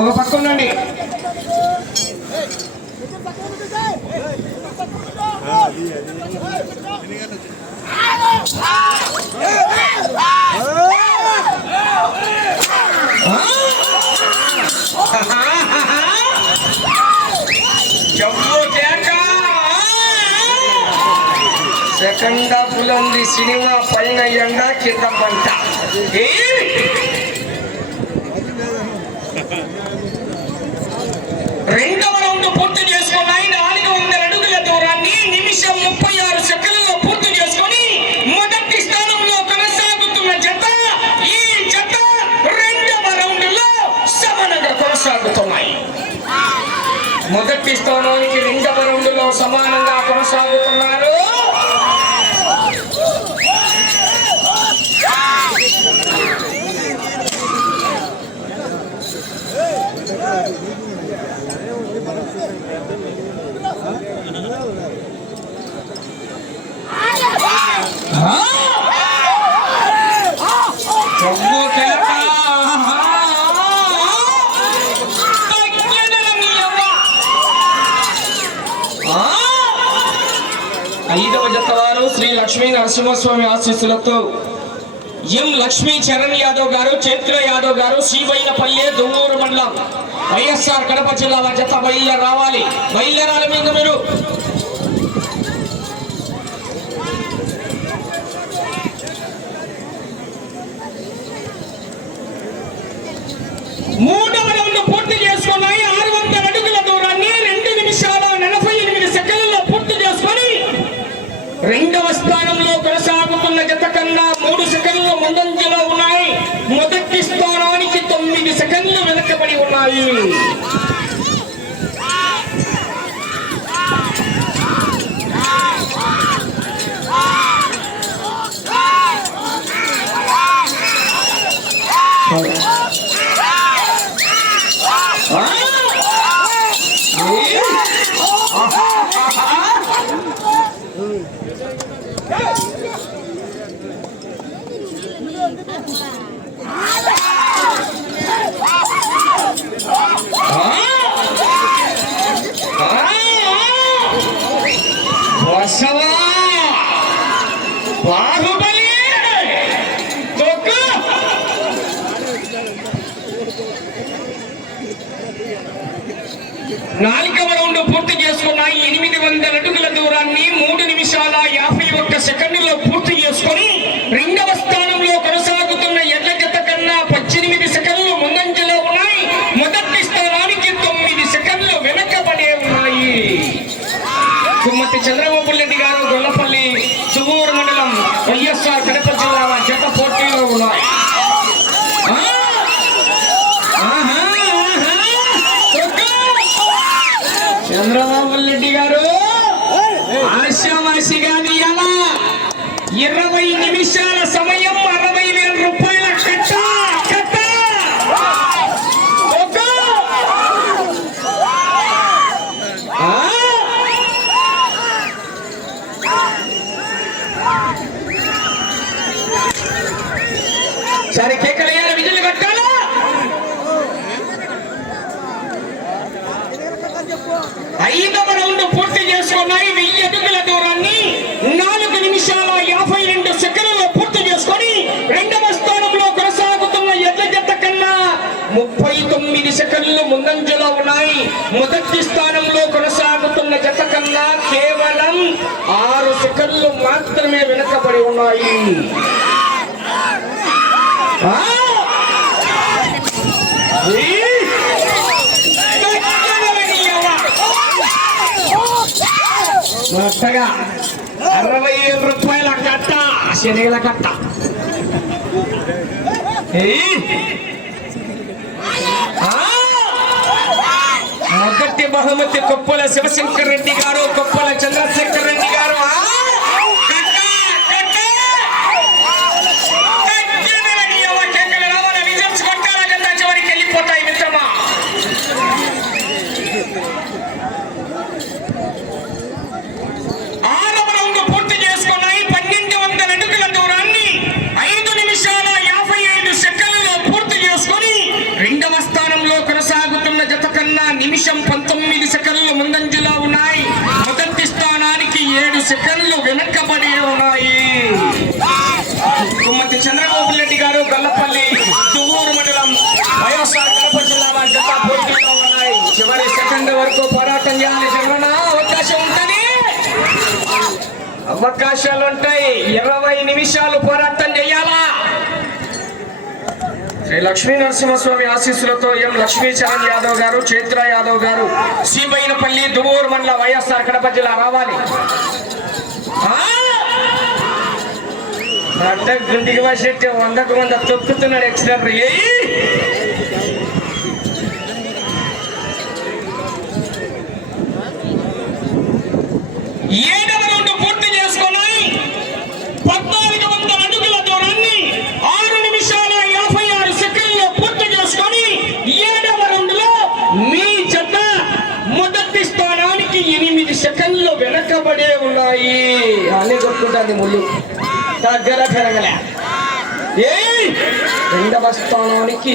ఒక పక్క ఉండండి జమ్ము కేక సెకండ్ హాఫ్ ఉంది సినిమా పైన ఎండ కింద పంట ఏయ్! రెండవ రౌండ్ పూర్తి చేసుకున్నాయి నాలుగు వందల అడుగుల దూరాన్ని నిమిషం ముప్పై ఆరు సెకండ్లలో పూర్తి చేసుకొని మొదటి స్థానంలో కొనసాగుతున్న జత ఈ జత రెండవ రౌండ్లో సమానంగా కొనసాగుతున్నాయి. మొదటి స్థానానికి రెండవ రౌండ్లో సమానంగా కొనసాగు ఐదవ జత వారు శ్రీ లక్ష్మీ నరసింహస్వామి ఆశీస్సులతో ఎం లక్ష్మీ చరణ్ యాదవ్ గారు చైత్ర యాదవ్ గారు శ్రీవైనపల్లె దువ్వూరు మండలం. వైఎస్ఆర్ కడప జిల్లా వారి జత బయలుదేరి రావాలి. బయలుదేరాలి మీద మీరు. మూడవ రౌండ్ పూర్తి చేసుకున్నాయి. ఆరు వందల అడుగుల దూరాన్ని రెండు నిమిషాల నలభై ఎనిమిది సెకండ్లలో పూర్తి చేసుకొని రెండవ స్థానంలో కొనసాగుతున్న జత కన్నా ముందంజలో ఉన్నాయి. మొదటి స్థానానికి తొమ్మిది సెకండ్లు వెనకబడి ఉన్నాయి. మొదటి స్థానంలో కొనసాగుతున్న జత కన్నా కేవలం ఆరు సెకండ్లు మాత్రమే వెనకబడి ఉన్నాయి. మొత్తగా అరవై ఏడు రూపాయల కట్ట శనగల కట్ట ఏయ్! ఆ! మొదటి బహుమతి కొప్పుల శివశంకర్ రెడ్డి గారు కొప్పుల చంద్రశేఖర్ రెడ్డి గారు. అవకాశాలు ఉంటాయి ఇరవై నిమిషాలు పోరాటం చేయాలా? శ్రీ లక్ష్మీ నరసింహస్వామి ఆశీస్సులతో ఎం లక్ష్మీచరణ్ యాదవ్ గారు చైత్ర యాదవ్ గారు శ్రీబైనపల్లి దువ్వూరు మండల వైఎస్ఆర్ కడప జిల్లా రావాలి. ఆ! అడ్డ గుండికి వందకు వంద తొక్కుతున్నాడు ఎక్సిడెంట్ ఏడవ రౌండ్ పూర్తి చేసుకున్నాయి పద్నాలుగు వందల అడుగుల దూరాన్ని ఆరు నిమిషాల యాభై ఆరు సెకండ్లో పూర్తి చేసుకొని ఏడవ రౌండ్లో మీ జత మొదటి స్థానానికి ఎనిమిది సెకండ్లు వెనకబడే ఉన్నాయి అని కొట్టుకుంటుంది ముళ్ళు. దగ్గర పెరగలే ఏ రెండవ స్థానానికి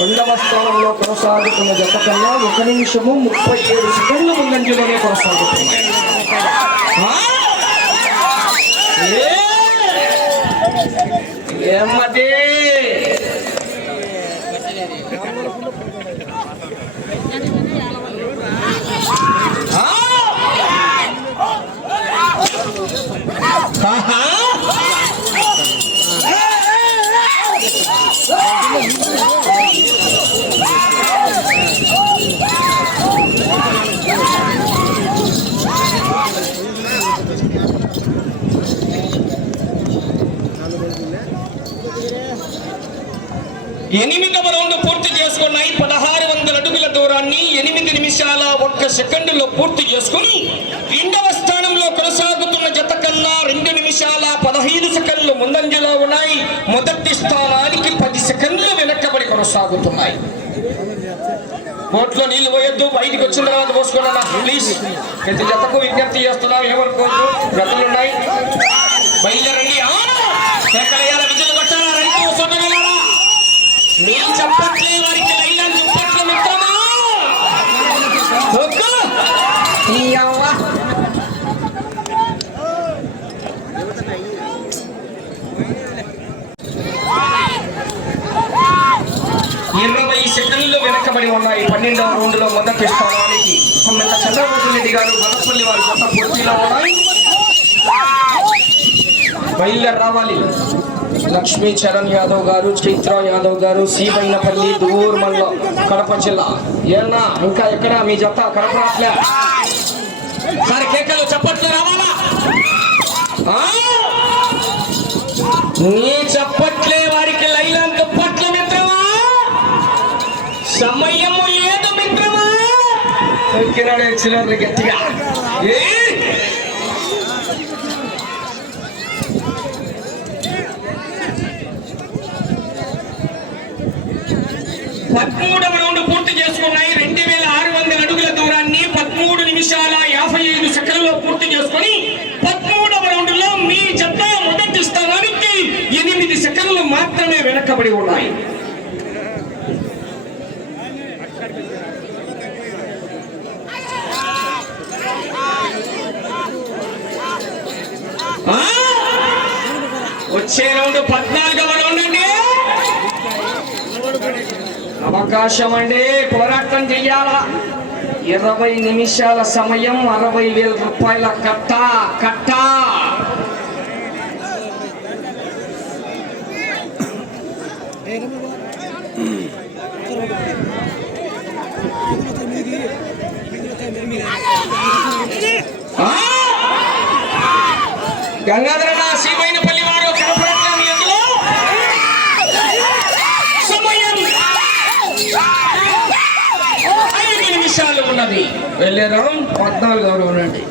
రెండవ స్థానంలో కొనసాగుతున్న జత కన్నా ఒక నిమిషము ముప్పై ఏడు సెకండ్ల ముందంజలోనే కొనసాగుతుంది ఎనిమిదవ రౌండ్ పూర్తి చేసుకున్నాయి పదహారు వందల అడుగుల దూరాన్ని ఎనిమిది నిమిషాల ఒక్క సెకండులో పూర్తి చేసుకుని రెండవ స్థానంలో కొనసాగుతున్న జత కన్నా రెండు నిమిషాల పదహైదు సెకండ్లు ముందంజలో ఉన్నాయి. మొదటి స్థానానికి పది సెకండ్లు వెనక్కబడి కొనసాగుతున్నాయి. బోట్లో నీళ్ళు పోయొద్దు బయటికి వచ్చిన తర్వాత పోసుకోవాలన్నా ప్లీజ్. ప్రతి జతకు విజ్ఞప్తి చేస్తున్నాం. ఏమనుకోవద్దు జతలు ఉన్నాయి బయలుదేరండి. విజులు రైతు వారికి మిత్రమా? ఈ ఇరవై సెకండ్లు వెనకబడి ఉన్నాయి. పన్నెండవ రౌండ్లో మొదటి స్థానానికి గారు గొల్లపల్లి వారి కొత్త పోటీలో ఉన్నాయి. బయలుదేరి రావాలి. లక్ష్మీ చరణ్ యాదవ్ గారు చైత్ర యాదవ్ గారు సీబైనపల్లి దూర్ మండలం కడప జిల్లా. ఏనా ఇంకా ఎక్కడ మీ జత కడప రాట్లే? సార్ కేకలు చప్పట్లు రావాలా? నీ చప్పట్లే వారికి లైలాంత దుప్పట్లు మిత్రమా? సమయము తొక్కినాడు చిల్లర్లు గట్టిగా. పదమూడవ రౌండ్ పూర్తి చేసుకున్నాయి. రెండు వేల ఆరు వందల అడుగుల దూరాన్ని పదమూడు నిమిషాల యాభై ఐదు సెకండ్లో పూర్తి చేసుకొని పదమూడవ రౌండ్లో మీ జత మొదటి స్థానానికి ఎనిమిది సెకండ్లు మాత్రమే వెనకబడి ఉన్నాయి. వచ్చే రౌండ్ పద్నాలుగవ రౌండ్ అండి అవకాశం అండి పోరాటం చెయ్యాలా? ఇరవై నిమిషాల సమయం అరవై వేల రూపాయల కట్ట కట్ట. ఆ! గంగాధరన్న శ్రీమైనపల్లి వారు కనపడట్లేదు మీ అందులో సమయం ఐదు నిమిషాలు ఉన్నది. వెళ్ళే రౌండ్ పద్నాలుగు రౌండ్ అండి.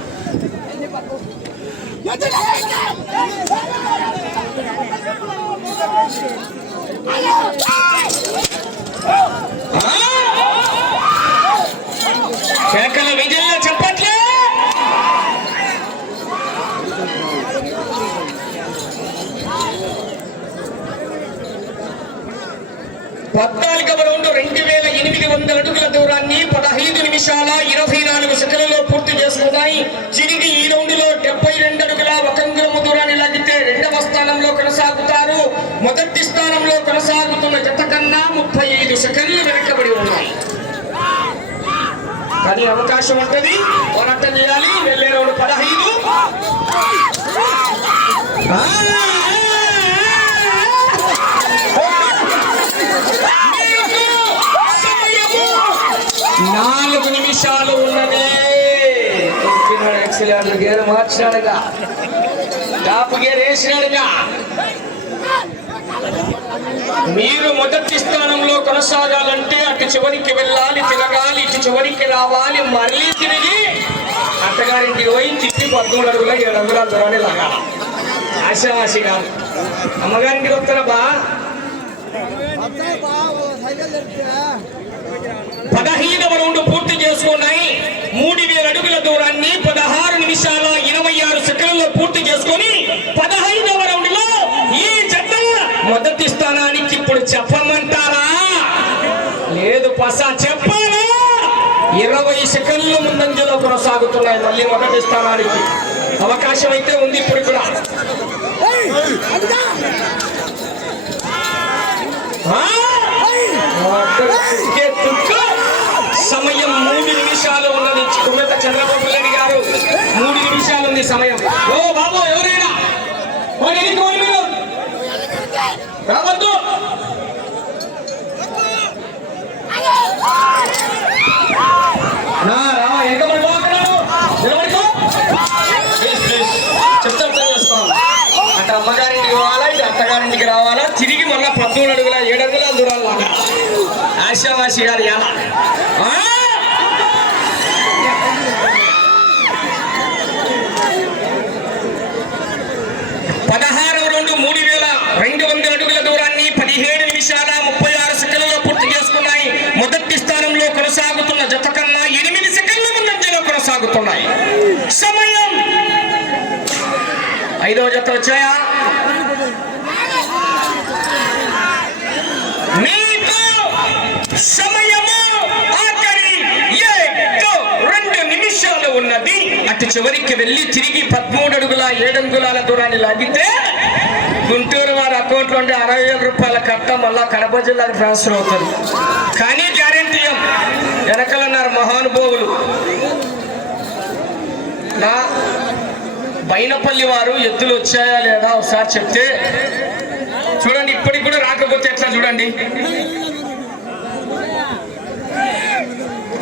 కేకల విజయంలో చెప్పట్లే పద్నాలుగవ రౌండ్ రెండు వేల ఎనిమిది వందల అడుగుల దూరాన్ని పదహైదు నిమిషాల ఇరవై నాలుగు సెకండ్లలో పూర్తి చేసుకున్నాయి. తిరిగి ఈ రౌండ్లో డెబ్బై రెండు అడుగుల ఒక అంగుళము దూరాన్ని లాగితే రెండవ స్థానంలో కొనసాగుతారు. మొదటి స్థానంలో కొనసాగుతున్న జత కన్నా ముప్పై ఐదు సెకండ్లు వెనకబడి ఉన్నాయి. కానీ అవకాశం ఉంటుంది. పోరాటం చేయాలి. వెళ్ళే రౌండ్ పదహైదు. నాలుగు నిమిషాలు ఉన్నదే. ఎక్సలెంట్ గేర్ మార్చినాడుగా. టాప్ గేర్ వేసినాడుగా. మీరు మొదటి స్థానంలో కొనసాగాలంటే అటు చివరికి వెళ్ళాలి తిరగాలి ఇటు చివరికి రావాలి మళ్ళీ తిరిగి అత్తగారింటికి పోయి తిప్పి పద్మూడు అడుగుల ఏడు అడుగుల దూరాన్ని లాగాలి. ఆశావాసి కాదు. అమ్మగారింటికి వస్తారా బా? పదహైదవ రౌండ్ పూర్తి చేసుకున్నాయి. మూడు వేల అడుగుల దూరాన్ని పదహారు నిమిషాల ఇరవై ఆరు సెకండ్లలో పూర్తి చేసుకొని పదహైదవ రౌండ్లో ఈ జత మొదటి స్థానానికి ఇప్పుడు చెప్పమంటారా? లేదు పసా చెప్పాలా? ఇరవై సెకండ్ల ముందంజలో కొనసాగుతున్నాయి మళ్ళీ మొదటి స్థానానికి. అవకాశం అయితే ఉంది ఇప్పుడు కూడా. ఆ? సమయం మూడు నిమిషాలు ఉన్నది. కుమ్మత చంద్రబాబు నాయుడు గారు మూడు నిమిషాలు ఉంది సమయం. ఓ బాబు ఎవరైనా? రావద్దు నా రా వెనకబడి పోతున్నాను నిలబడుకో ప్లీజ్ ప్లీజ్ చెప్తా అర్థం చేసుకోవాలి అటు అమ్మగారింటికి పోవాలా ఇటు అత్తగారింటికి రావాలా తిరిగి మళ్ళా పద్మూడు అడుగుల ఏడు అడుగుల దూరాలు లాగా. ఆశావాసి గారు ఎలా పదహారు రెండు మూడు వేల రెండు వందల అడుగుల దూరాన్ని పదిహేడు నిమిషాల ముప్పై ఆరు సెకండ్లలో పూర్తి చేసుకున్నాయి. మొదటి స్థానంలో కొనసాగుతున్న జత కన్నా ఎనిమిది సెకండ్ల ముందంజలో కొనసాగుతున్నాయి. సమయం. ఐదవ జత వచ్చాయా మీకు సమయము ఆఖరి ఏడు రెండు నిమిషాలు ఉన్నది అటు చివరికి వెళ్ళి తిరిగి పదమూడు అడుగుల ఏడు అంగుళాల దూరాన్ని లాగితే గుంటూరు వారి అకౌంట్ నుండి అరవై వేల రూపాయల కట్ట మళ్ళా కడప జిల్లాకి ట్రాన్స్ఫర్ అవుతుంది. కానీ గ్యారెంటీ వెనకలున్నారు మహానుభావులు. నా బైనపల్లి వారు ఎద్దులు వచ్చాయా లేదా ఒకసారి చెప్తే చూడండి ఇప్పటికి కూడా రాకపోతే ఎట్లా చూడండి?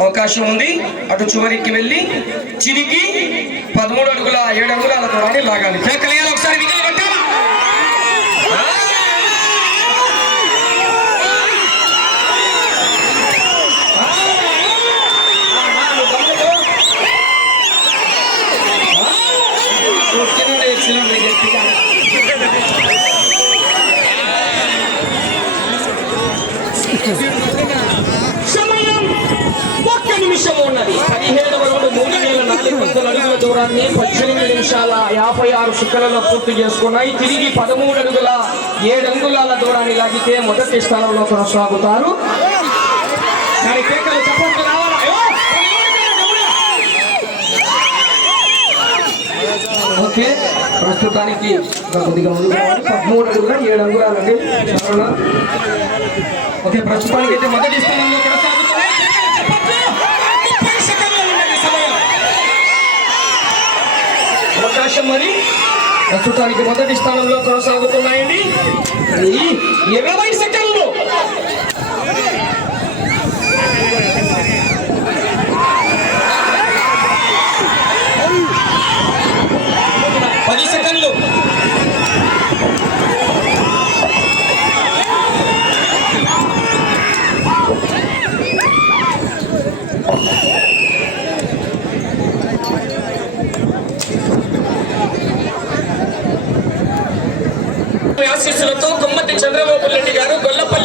అవకాశం ఉంది. అటు చివరికి వెళ్ళి చిరిగి పదమూడు అడుగుల ఏడు అడుగుల దూరాన్ని లాగాలి. కేకలేయాలి ఒకసారి విధులు దూరాన్ని పద్దెనిమిది నిమిషాల యాభై ఆరు సుక్కలలో పూర్తి చేసుకున్నాయి. తిరిగి పదమూడు అడుగుల ఏడు అంగుళాల దూరాన్ని లాగితే మొదటి స్థానంలో కొనసాగుతారు. దాని కేకలు చప్పట్లు రావాలా. ఓకే ప్రస్తుతానికి కొద్దిగా ముందుకు పదమూడు అడుగుల ఏడు అంగుళాలండి. ఓకే ప్రస్తుతానికి అయితే మొదటి స్థానంలో కొనసాగుతున్నాయి కేకలు చప్పట్లు. ముప్పై సెకన్లు ఉన్నది సమయం. అవకాశం అని ప్రస్తుతానికి మొదటి స్థానంలో కొనసాగుతున్నాయండి. ఇరవై సెకండ్లు పది సెకండ్లు ఆశీస్సులతో గుమ్మతి చంద్రబాబు రెడ్డి గారు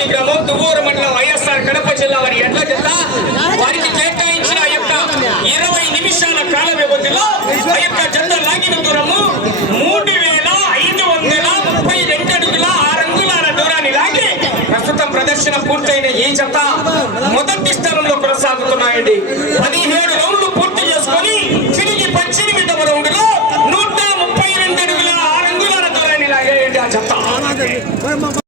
గొల్లపల్లి గ్రామం దువ్వూరు మండలం వైఎస్ఆర్ కడప జిల్లా వారి ఎడ్ల జత వారికి కేటాయించిన యొక్క ఇరవై నిమిషాల కాల వ్యవధిలో ఆ యొక్క జత లాగిన దూరము మూడు వేల ఐదు వందల ముప్పై రెండు అడుగుల ఆరు దూరాన్ని లాగి ప్రస్తుతం ప్రదర్శన ప్రదర్శన పూర్తయిన ఈ జత మొదటి స్థానంలో కొనసాగుతున్నాయండి.